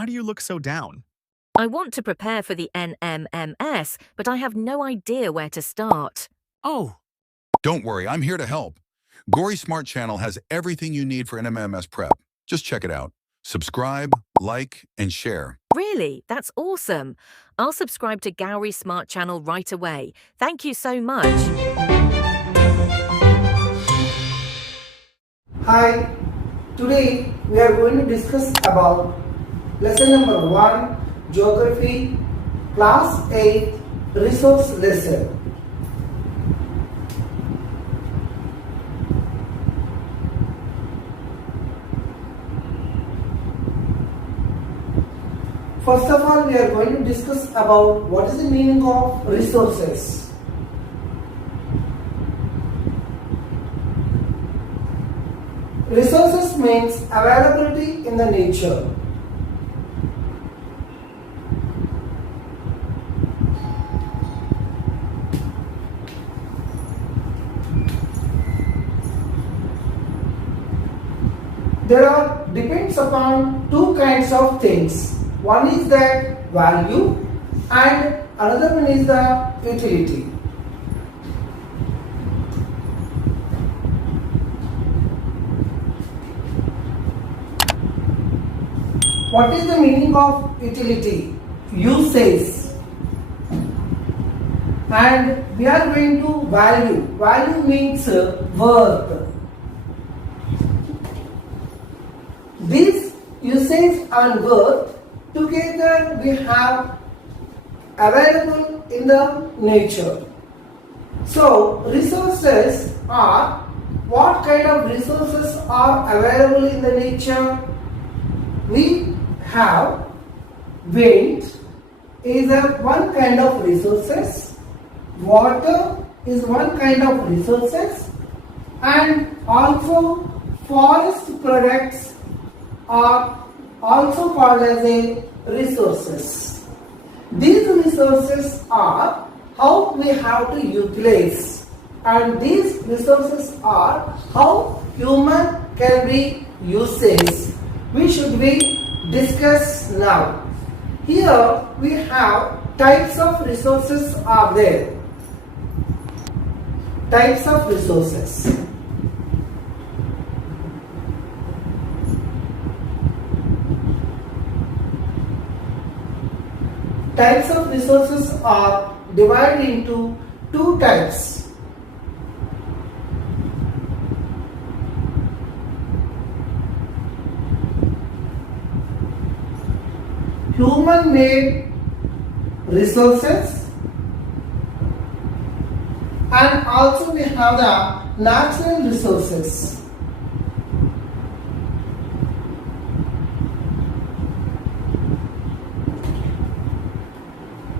why do you look so down? I want to prepare for the NMMS, but I have no idea where to start. Oh, Don't worry, I'm here to help. Gory Smart Channel has everything you need for NMMS prep. Just check it out. Subscribe, like, and share. Really? That's awesome. I'll subscribe to Gowrie Smart Channel right away. Thank you so much. Hi, today we are going to discuss about lesson number 1, Geography, Class 8, Resource Lesson. First of all, we are going to discuss about what is the meaning of resources. Resources means availability in the nature. Depends upon two kinds of things. One is that value and another one is the utility. What is the meaning of utility? Usage. And we are going to value. Value means worth. This usage and worth together we have available in the nature. So resources are, what kind of resources are available in the nature? We have wind is one kind of resources, water is one kind of resources, and also forest products are also called as a resources. These resources are how we have to utilize, and these resources are how human can be used. We should be discuss now. Here we have types of resources are there. Types of resources. Types of resources are divided into two types. Human-made resources, and also we have the natural resources.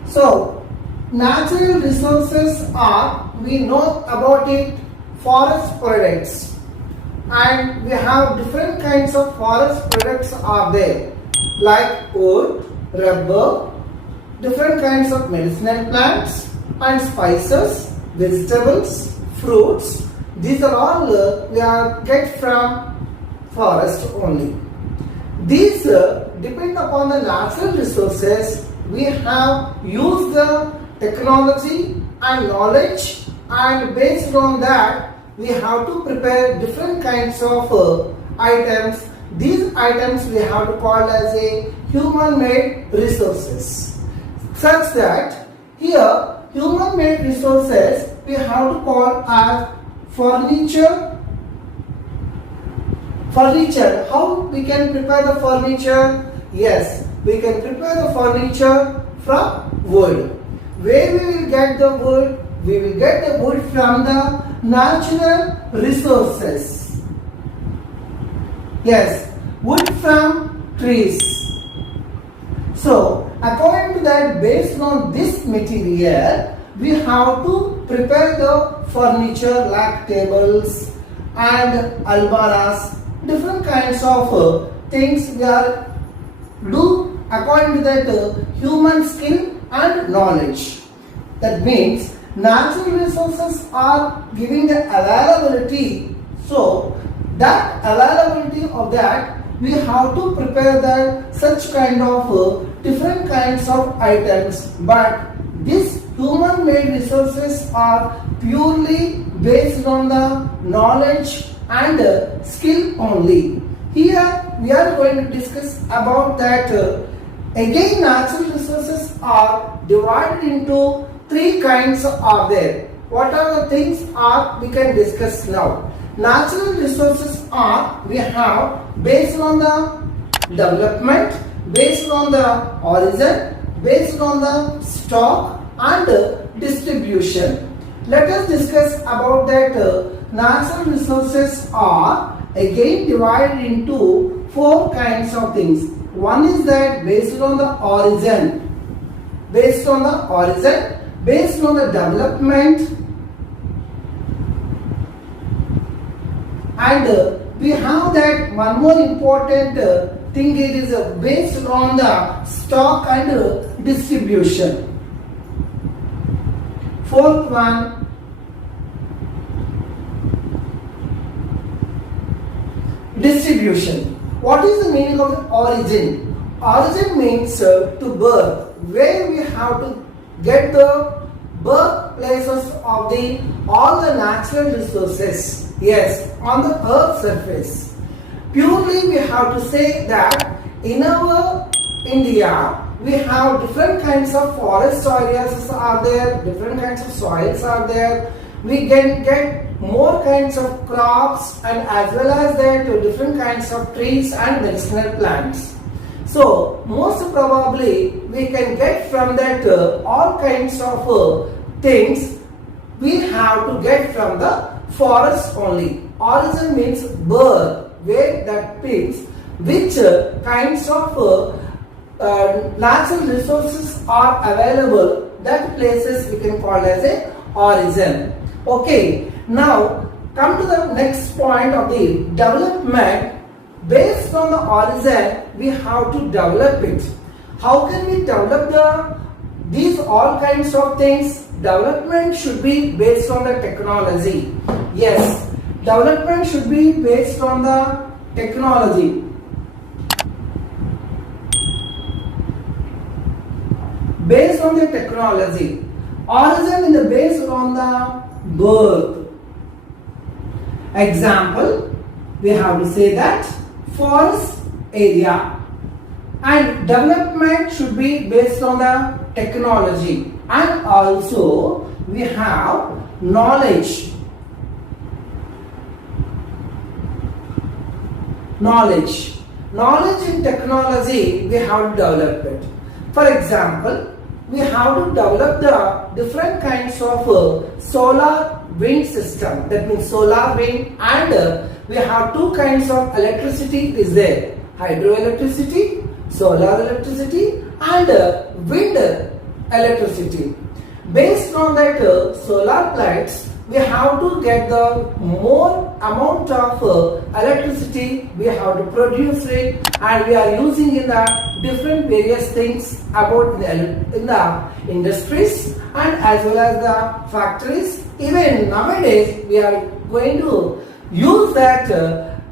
So, natural resources are, we know about it, forest products, and we have different kinds of forest products are there, like wood, rubber, different kinds of medicinal plants and spices, vegetables, fruits. These are all we are get from forest only. These depend upon the natural resources. We have used the technology and knowledge, and based on that we have to prepare different kinds of items. These items we have to call as a human-made resources. Such that here human-made resources we have to call as furniture. Furniture. How we can prepare the furniture? Yes, we can prepare the furniture from wood. Where we will get the wood? We will get the wood from the natural resources. Yes, wood from trees. So, according to that, based on this material, we have to prepare the furniture like tables and almaras, different kinds of things we are do according to that human skill and knowledge. That means natural resources are giving the availability, so that availability of that we have to prepare that such kind of different kinds of items, but these human made resources are purely based on the knowledge and skill only. Here we are going to discuss about that. Again, natural resources are divided into three kinds are there. What are the things are we can discuss now? Natural resources are, we have based on the development, based on the origin, based on the stock and distribution. Let us discuss about that. Natural resources are again divided into four kinds of things. One is that based on the origin, based on the development, and we have that one more important thing, it is based on the stock and distribution. Fourth one, distribution. What is the meaning of the origin? Origin means to birth, where we have to get the birthplaces of all the natural resources. Yes, on the earth surface. Purely we have to say that in our India we have different kinds of forest areas are there, different kinds of soils are there. We can get more kinds of crops and as well as that different kinds of trees and medicinal plants. So most probably we can get from that all kinds of things we have to get from the forest only. Origin means birth, where that means which kinds of natural resources are available, that places we can call as a origin. Okay, now come to the next point of the development. Based on the origin, we have to develop it. How can we develop these all kinds of things? Development should be based on the technology. Yes, development should be based on the technology. Based on the technology. Origin is based on the birth. Example, we have to say that forest area, and development should be based on the technology, and also we have knowledge. Knowledge in technology, we have to develop it. For example, we have to develop the different kinds of solar wind system. That means solar wind, and we have two kinds of electricity is there. Hydroelectricity, solar electricity and wind electricity. Based on that solar plates, we have to get the more amount of electricity, we have to produce it, and we are using in the different various things about in the industries and as well as the factories. Even nowadays we are going to use that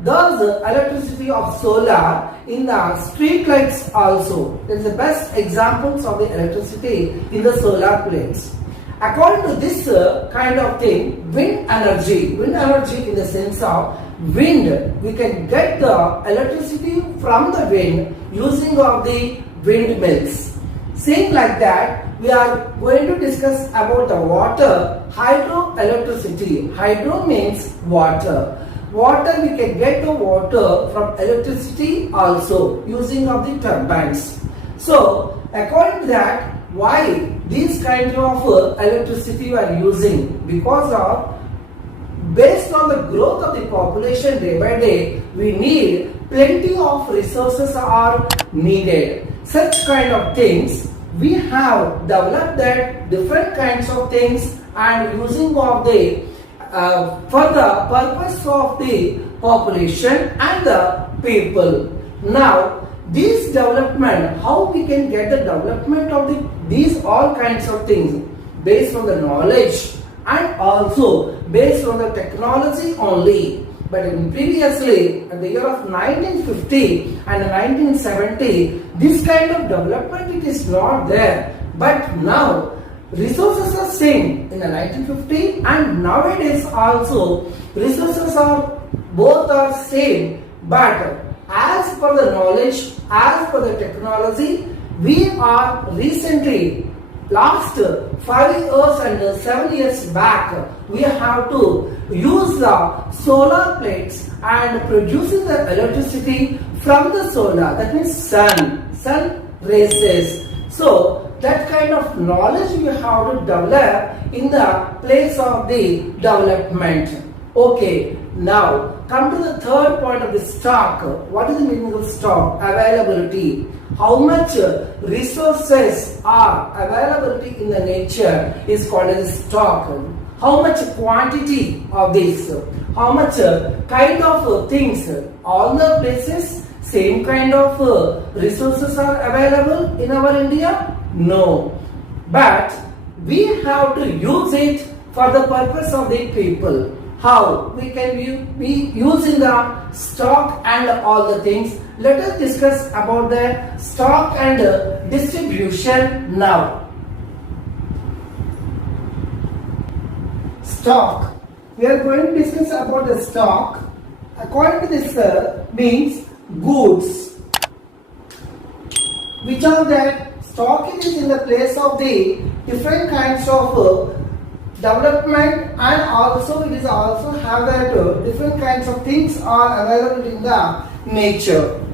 those electricity of solar in the street lights also. That is the best examples of the electricity in the solar plates. According to this kind of thing, wind energy in the sense of wind, we can get the electricity from the wind using of the windmills. Same like that, we are going to discuss about the water, hydroelectricity. Hydro means water. Water, we can get the water from electricity also using of the turbines. So according to that, why these kinds of electricity we are using? Because of based on the growth of the population day by day, we need plenty of resources are needed. Such kind of things we have developed that different kinds of things and using of the for the purpose of the population and the people. Now this development, how we can get the development of these all kinds of things based on the knowledge and also based on the technology only. But in previously, in the year of 1950 and 1970, this kind of development it is not there. But now, resources are same in the 1950 and nowadays also resources are both are same. But as per the knowledge, as per the technology, we are recently last 5 years and 7 years back, we have to use the solar plates and producing the electricity from the solar, that means sun rays. So that kind of knowledge we have to develop in the place of the development. Okay, now come to the third point of the stock. What is the meaning of stock? Availability. How much resources are availability in the nature is called as stock. How much quantity of this? How much kind of things? All the places same kind of resources are available in our India? No. But we have to use it for the purpose of the people. How we can be using the stock and all the things. Let us discuss about the stock and distribution now. Stock. We are going to discuss about the stock. According to this means goods. Which are that stock is in the place of the different kinds of development, and also it is also have that different kinds of things are available in the nature.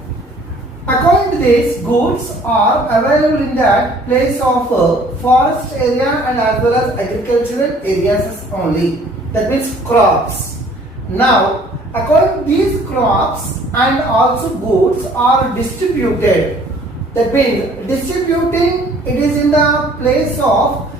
According to this, goods are available in that place of forest area and as well as agricultural areas only. That means crops. Now, according to these crops and also goods are distributed. That means distributing it is in the place of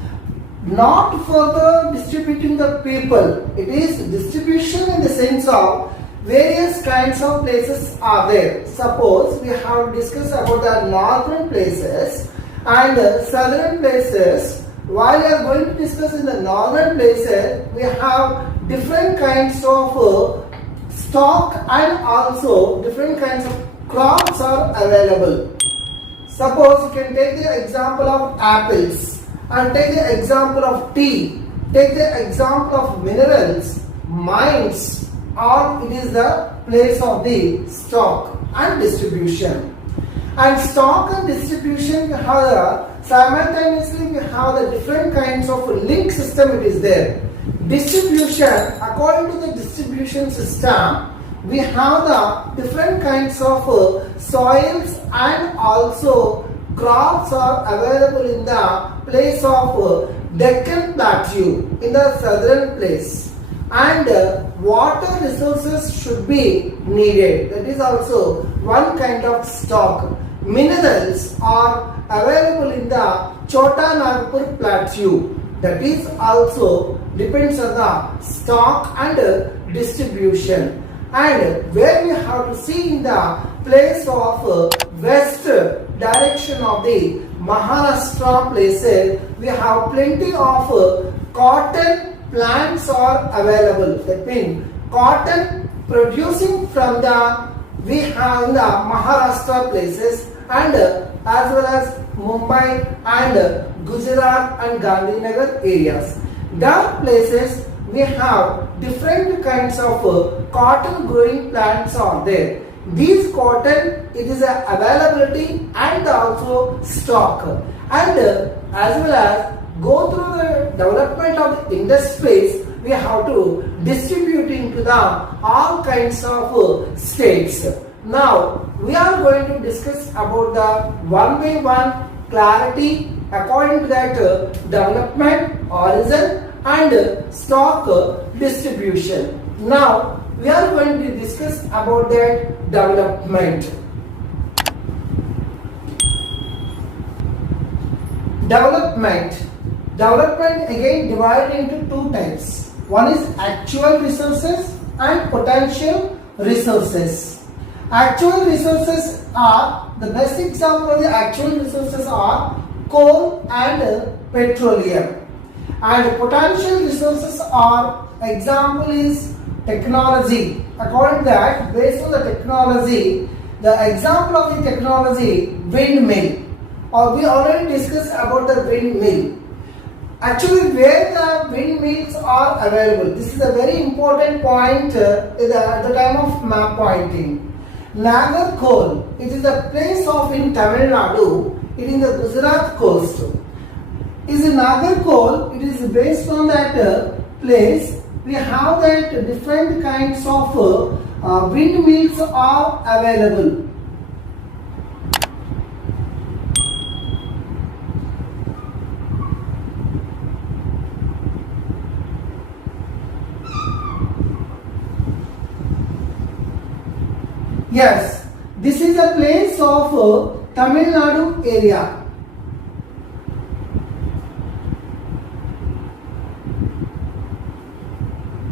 not further distributing the people. It is distribution in the sense of various kinds of places are there. Suppose we have discussed about the northern places and southern places. While we are going to discuss in the northern places, we have different kinds of stock and also different kinds of crops are available. Suppose you can take the example of apples and take the example of tea, take the example of minerals, mines, or it is the place of the stock and distribution. And stock and distribution we have simultaneously we have the different kinds of link system it is there. Distribution, according to the distribution system, we have the different kinds of soils and also crops are available in the place of Deccan Plateau in the southern place, and water resources should be needed. That is also one kind of stock. Minerals are available in the Chota Nagpur Plateau. That is also depends on the stock and distribution. And where we have to see in the place of west direction of the Maharashtra places, we have plenty of cotton plants are available. That means cotton producing from the we have in the Maharashtra places and as well as Mumbai and Gujarat and Gandhinagar areas. That places we have different kinds of cotton growing plants are there. These cotton it is a availability and also stock, and as well as go through the development of industries, we have to distribute into the all kinds of states. Now we are going to discuss about the one by one clarity according to that development, origin and stock distribution. Now we are going to discuss about that development. Development again divided into two types. One is actual resources and potential resources. Actual resources are, the best example of the actual resources are coal and petroleum. And potential resources are, example is technology. According to that, based on the technology, the example of the technology, windmill. Or we already discussed about the windmill. Actually, where the windmills are available. This is a very important point at the time of map pointing. Nagarkol, it is a place of in Tamil Nadu. It is in the Gujarat coast. Is in Nagarkol. It is based on that place. We have that different kinds of windmills are available. Yes, this is a place of Tamil Nadu area.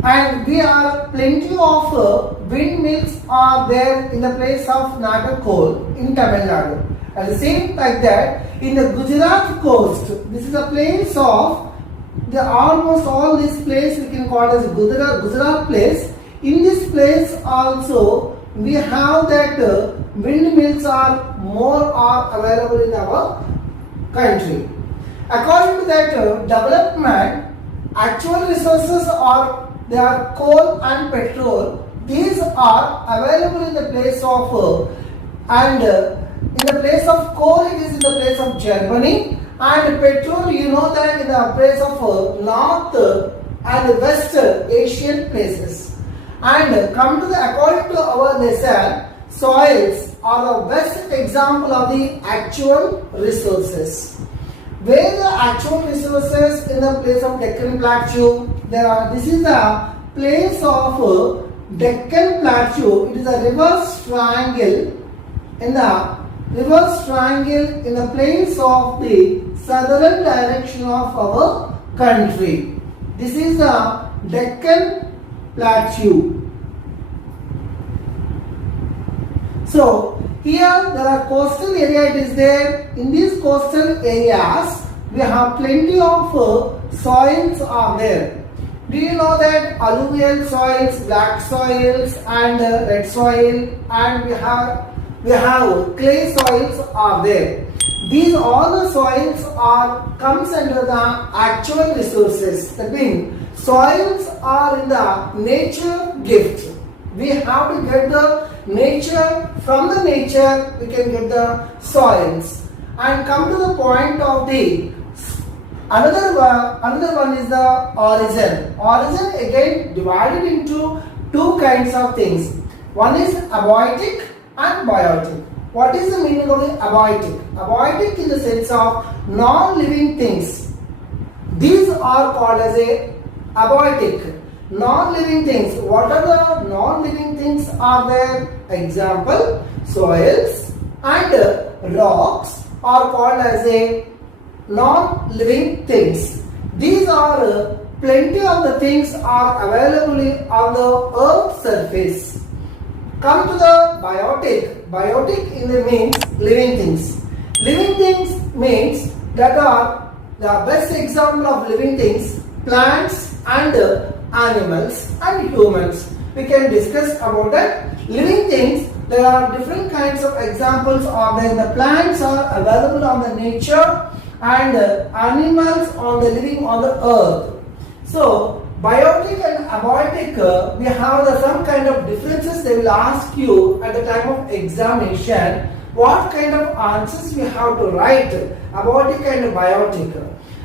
And we are plenty of windmills are there in the place of Nagarkol in Tamil Nadu. At the same like that, in the Gujarat coast, this is a place of the almost all this place we can call as Gujarat place. In this place also we have that windmills are more are available in our country. According to that development, actual resources are they are coal and petrol. These are available in the place of in the place of coal it is in the place of Germany, and petrol you know that in the place of North and West Asian places. And come to the according to our lesson, soils are the best example of the actual resources. Where the actual resources in the place of Deccan Plateau, there are. This is the place of Deccan Plateau. It is a reverse triangle in the place of the southern direction of our country. This is the Deccan Plateau. So here there are coastal area. It is there. In these coastal areas we have plenty of soils are there. Do you know that alluvial soils, black soils, and red soil, and we have clay soils are there. These all the soils are comes under the actual resources. That means soils are in the nature gift. We have to get the nature, from the nature we can get the soils. And come to the point of the another one is the origin. Origin again divided into two kinds of things. One is abiotic and biotic. What is the meaning of the abiotic? Abiotic in the sense of non-living things. These are called as a abiotic. Non-living things. What are the non-living things are there? Example, soils and rocks are called as a non-living things. These are plenty of the things are available on the earth surface. Come to the biotic. Biotic in the means living things. Living things means that are the best example of living things, plants and animals and humans. We can discuss about that. Living things, there are different kinds of examples are there. The plants are available on the nature and animals on the living on the earth. So biotic and abiotic, we have some kind of differences. They will ask you at the time of examination what kind of answers we have to write, abiotic and biotic.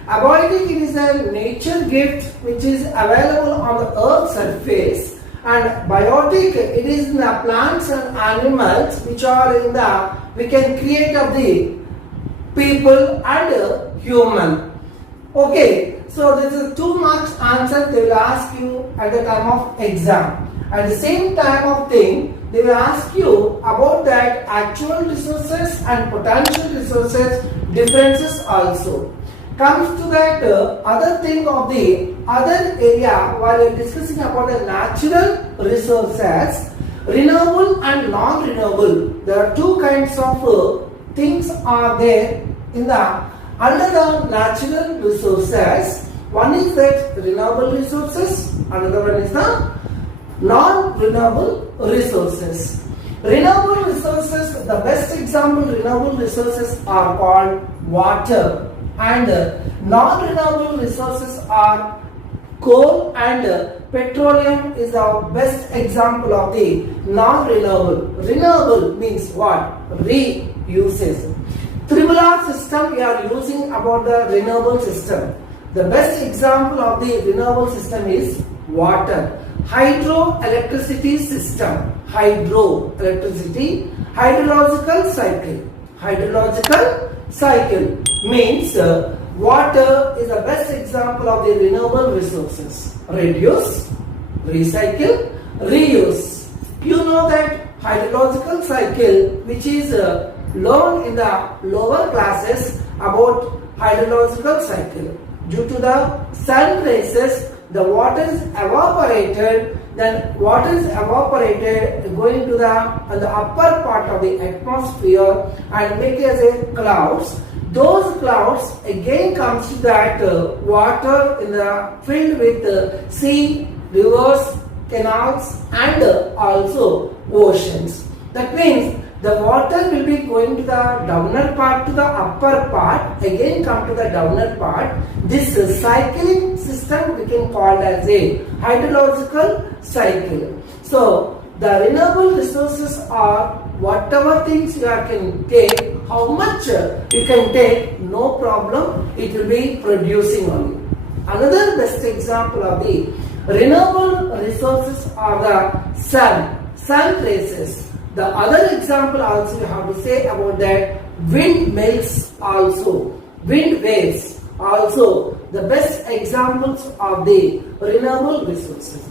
Abiotic is a nature gift which is available on the earth surface, and biotic it is in the plants and animals which are in the we can create of the people and human. Okay, so this is 2 marks answer they will ask you at the time of exam. At the same time of thing they will ask you about that actual resources and potential resources differences also. Comes to that other thing of the other area while we are discussing about the natural resources, renewable and non-renewable. There are two kinds of things are there in the under the natural resources. One is that renewable resources, another one is the Non-renewable resources. Renewable resources, the best example renewable resources are called water, and non-renewable resources are coal and petroleum is the best example of the non-renewable. Renewable means what? Reuses. Triple R system we are using about the renewable system. The best example of the renewable system is water. Hydroelectricity system. Hydroelectricity. Hydrological cycle. Hydrological cycle means water is the best example of the renewable resources. Reduce, recycle, reuse. You know that hydrological cycle, which is learned in the lower classes about hydrological cycle. Due to the sun rays, the water is evaporated. Then water is evaporated going to the upper part of the atmosphere and make as a clouds. Those clouds again comes to that water in the filled with sea, rivers, canals and also oceans. That means the water will be going to the downer part to the upper part, again come to the downer part. This cycling system we can call as a hydrological cycle. So the renewable resources are whatever things you can take, how much you can take, no problem, it will be producing only. Another best example of the renewable resources are the sun rays. The other example also you have to say about that windmills also, wind waves also the best examples of the renewable resources.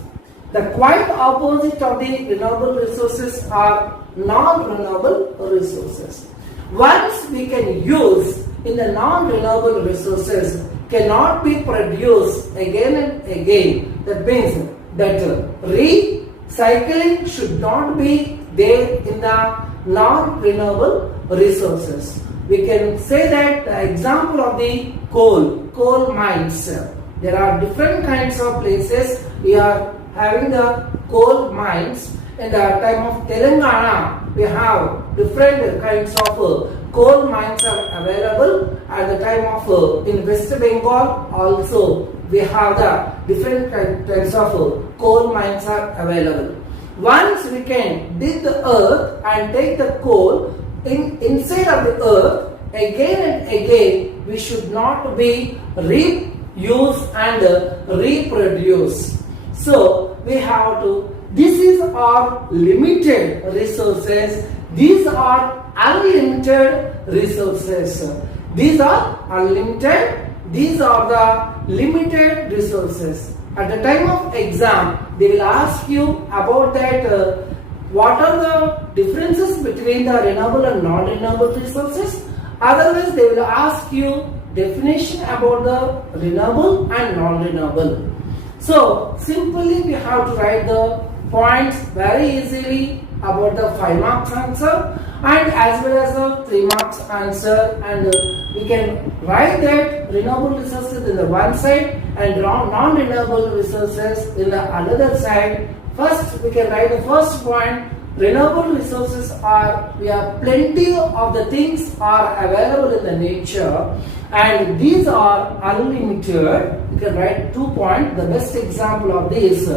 The quite opposite of the renewable resources are non-renewable resources. Once we can use in the non-renewable resources cannot be produced again and again. That means that recycling should not be there in the non-renewable resources. We can say that the example of the coal mines. There are different kinds of places we are having the coal mines. In the time of Telangana, we have different kinds of coal mines are available. At the time of in West Bengal also we have the different kinds of coal mines are available. Once we can dig the earth and take the coal inside of the earth, again and again we should not be reuse and reproduce. So we have to, this is our limited resources, these are unlimited resources. These are unlimited, these are the limited resources. At the time of exam, they will ask you about that what are the differences between the renewable and non-renewable resources. Otherwise, they will ask you definition about the renewable and non-renewable. So, simply we have to write the points very easily about the 5 marks answer and as well as the 3 marks answer, and we can write that renewable resources in the one side and non-renewable resources in the another side. First, we can write the first point. Renewable resources are, we have plenty of the things are available in the nature and these are unlimited. You can write 2 points. The best example of this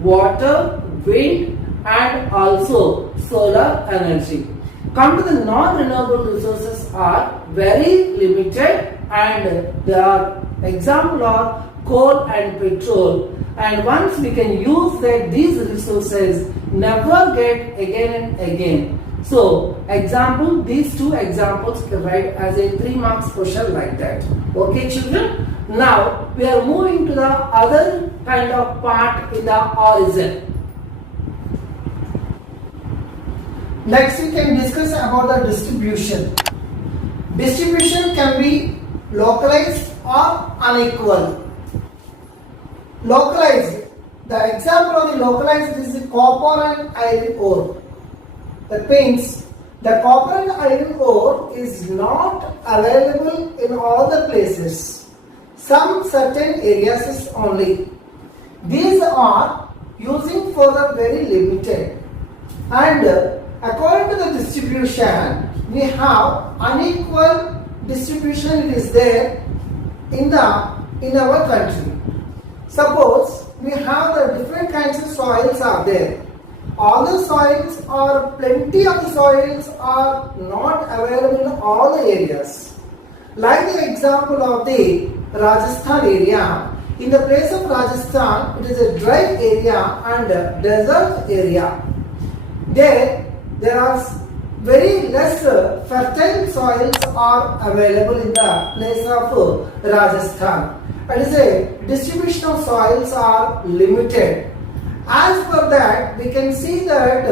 water, wind and also solar energy. Come to the non-renewable resources are very limited and there are example of coal and petrol, and once we can use that these resources never get again and again. So example, these 2 examples can write as a 3 marks question like that. Okay children, now we are moving to the other kind of part in the origin. Next we can discuss about the distribution. Distribution can be localized or unequal. Localized, the example of the localized is the copper and iron ore. That means the copper and iron ore is not available in all the places. Some certain areas is only. These are using for the very limited. And according to the distribution, we have unequal distribution is there in our country. Suppose we have the different kinds of soils are there. All the soils or plenty of the soils are not available in all the areas. Like the example of the Rajasthan area. In the place of Rajasthan, it is a dry area and a desert area. There are very less fertile soils are available in the place of Rajasthan. That is a distribution of soils are limited. As per that, we can see that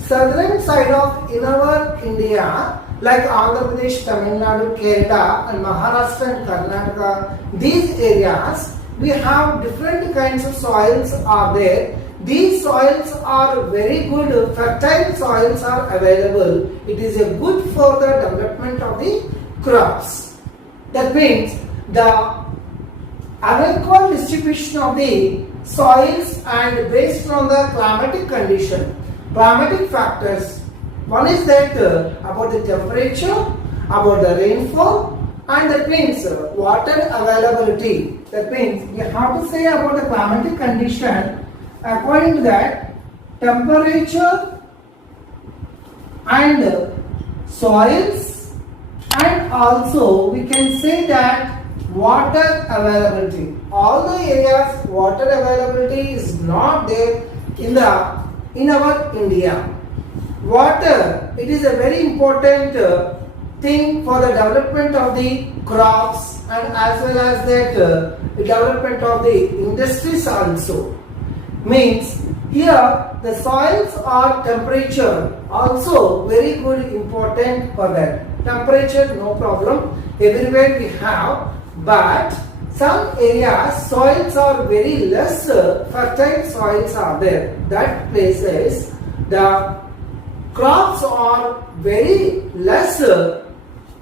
southern side of in our India, like Andhra Pradesh, Tamil Nadu, Kerala and Maharashtra and Karnataka, these areas, we have different kinds of soils are there. These soils are very good, fertile soils are available. It is a good for the development of the crops. That means the unequal distribution of the soils and based on the climatic condition, climatic factors. One is that about the temperature, about the rainfall, and that means water availability. That means we have to say about the climatic condition. According to that, temperature and soils, and also we can say that water availability. All the areas water availability is not there in our India. Water, it is a very important thing for the development of the crops and as well as that the development of the industries also. Means here the soils or temperature also very good important for that. Temperature no problem, everywhere we have, but some areas soils are very less fertile soils are there. That places the crops are very less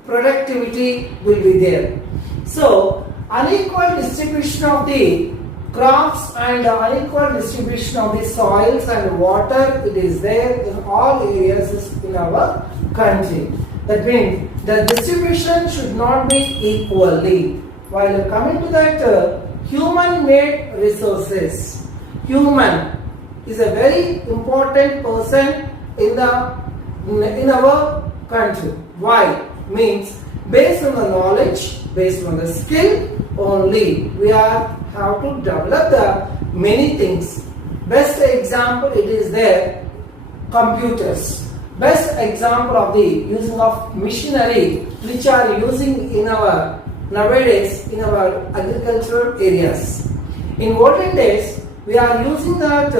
productivity will be there. So unequal distribution of the crops and unequal distribution of the soils and water, it is there in all areas in our country. That means the distribution should not be equally. While coming to that human-made resources, human is a very important person in our country. Why? Means based on the knowledge, based on the skill only, we have to develop the many things. Best example it is there, computers. Best example of the using of machinery which are using in our nowadays in our agricultural areas. In olden days, we are using that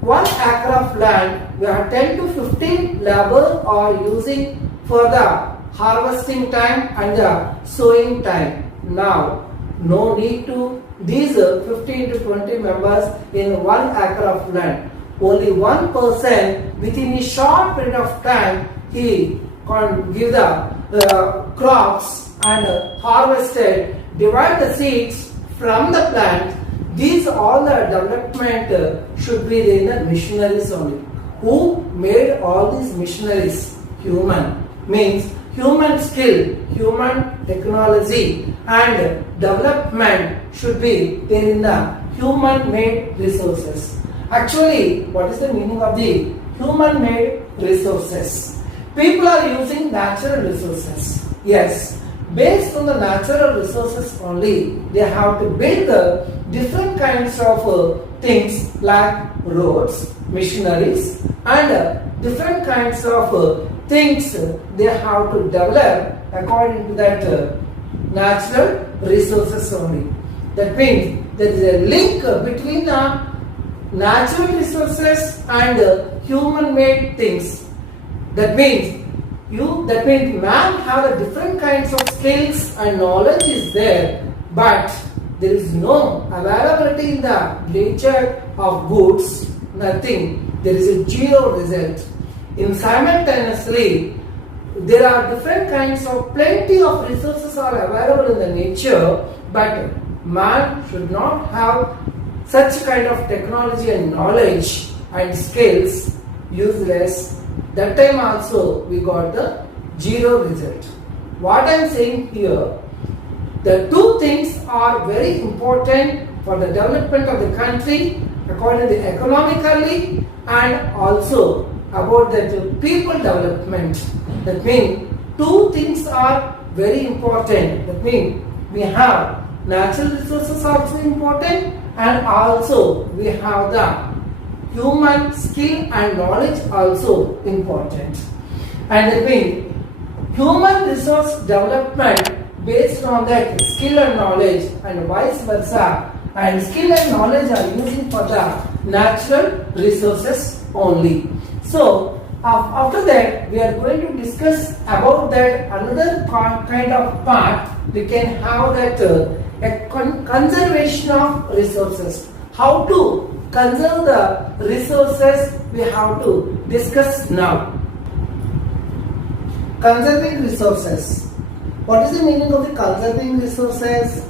1 acre of land, we are 10 to 15 labor are using for the harvesting time and the sowing time. Now, no need to these 15 to 20 members in 1 acre of land. Only one person within a short period of time he can give the crops and harvested, divide the seeds from the plant. These all the development should be in the missionaries only. Who made all these missionaries? Human. Means human skill, human technology and development should be there in the human-made resources. Actually, what is the meaning of the human-made resources? People are using natural resources. Yes, based on the natural resources only, they have to build the different kinds of things like roads, machineries and different kinds of things they have to develop according to that natural resources only. That means there is a link between the natural resources and human-made things. That means man have a different kinds of skills and knowledge is there, but there is no availability in the nature of goods, nothing. There is a zero result. In simultaneously, there are different kinds of plenty of resources are available in the nature, but man should not have such kind of technology and knowledge and skills useless, that time also we got the zero result. What I am saying here, the two things are very important for the development of the country according to economically and also about the people development. That means two things are very important. That means we have natural resources also important, and also we have the human skill and knowledge also important. And that means human resource development based on that skill and knowledge and vice versa, and skill and knowledge are using for the natural resources only. So after that we are going to discuss about that another kind of part. We can have that conservation of resources. How to conserve the resources we have to discuss now. Conserving resources. What is the meaning of the conserving resources?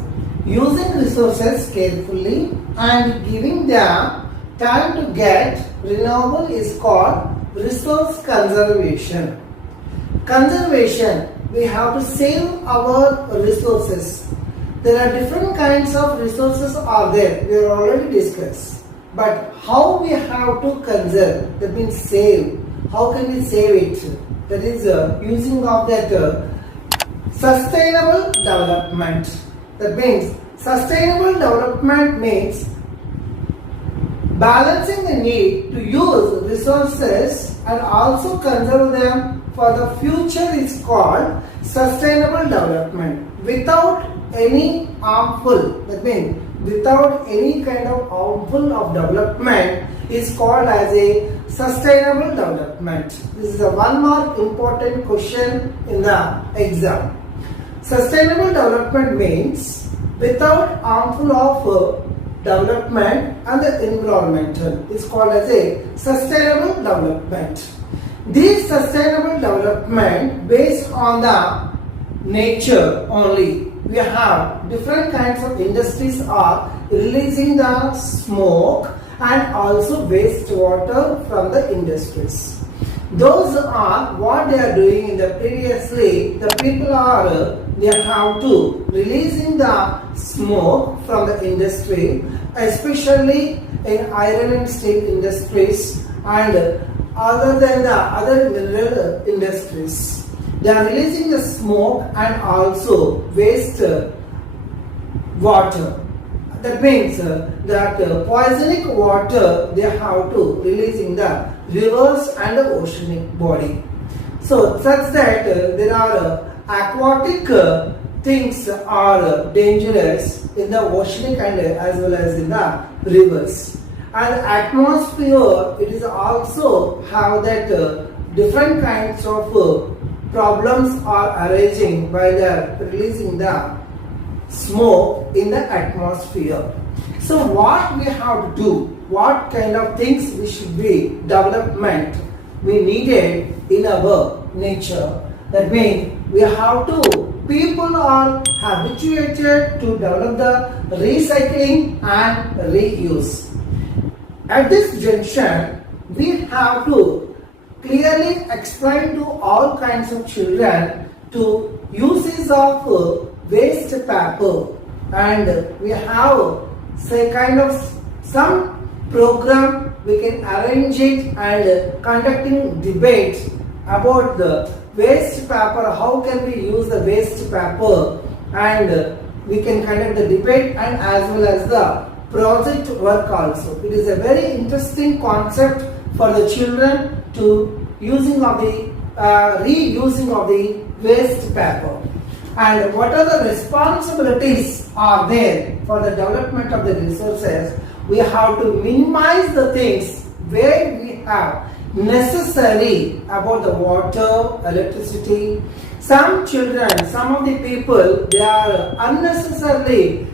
Using resources carefully and giving them time to get renewable is called resource conservation. Conservation, we have to save our resources. There are different kinds of resources are there, we have already discussed. But how we have to conserve, that means save. How can we save it? That is using of that sustainable development. That means sustainable development means balancing the need to use resources and also conserve them for the future is called sustainable development without any harmful. That means without any kind of harmful of development is called as a sustainable development. This is a one more important question in the exam. Sustainable development means without harmful of development and the environmental is called as a sustainable development. This sustainable development based on the nature only. We have different kinds of industries are releasing the smoke and also wastewater from the industries. Those are what they are doing in the previously. The people are they have to releasing the smoke from the industry, especially in iron and steel industries and other than the other mineral industries. They are releasing the smoke and also waste water. That means that poisonic water they have to release in the rivers and the oceanic body. So such that there are aquatic things are dangerous in the oceanic and as well as in the rivers. And atmosphere, it is also have that different kinds of problems are arising by the releasing the smoke in the atmosphere. So what we have to do, what kind of things we should be development we needed in our nature. That means we have to, people are habituated to develop the recycling and reuse. At this junction, we have to clearly explain to all kinds of children to uses of waste paper, and we have say kind of some program we can arrange it and conducting debate about the waste paper, how can we use the waste paper, and we can conduct the debate and as well as the project work also. It is a very interesting concept for the children to using of the reusing of the waste paper. And what are the responsibilities are there for the development of the resources? We have to minimize the things where we have necessary about the water, electricity. Some children, some of the people, they are unnecessarily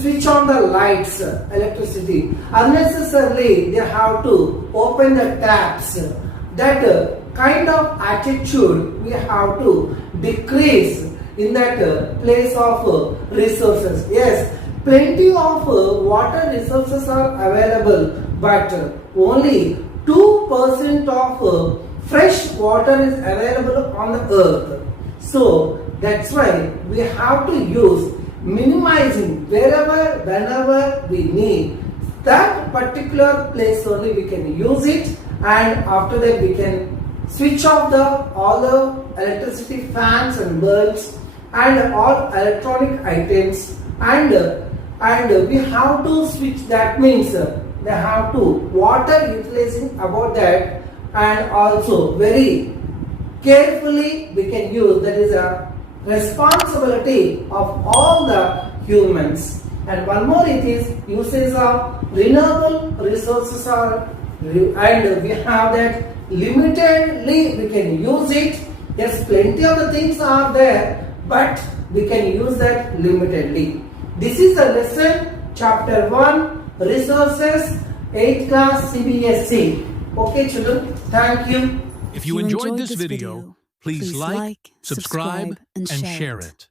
switch on the lights, electricity. Unnecessarily, they have to open the taps. That kind of attitude we have to decrease in that place of resources. Yes, plenty of water resources are available, but only 2% of fresh water is available on the earth. So that's why we have to use minimizing wherever, whenever we need. That particular place only we can use it, and after that we can switch off all the electricity fans and bulbs and all electronic items, and we have to switch. That means they have to water utilizing about that, and also very carefully we can use. That is a responsibility of all the humans. And one more, it is usage of renewable resources are, and we have that limitedly we can use it. Yes, plenty of the things are there, but we can use that limitedly. This is the lesson chapter 1, resources, 8th class CBSE. Okay children, thank you. If you enjoyed this video, please like, subscribe, and share it.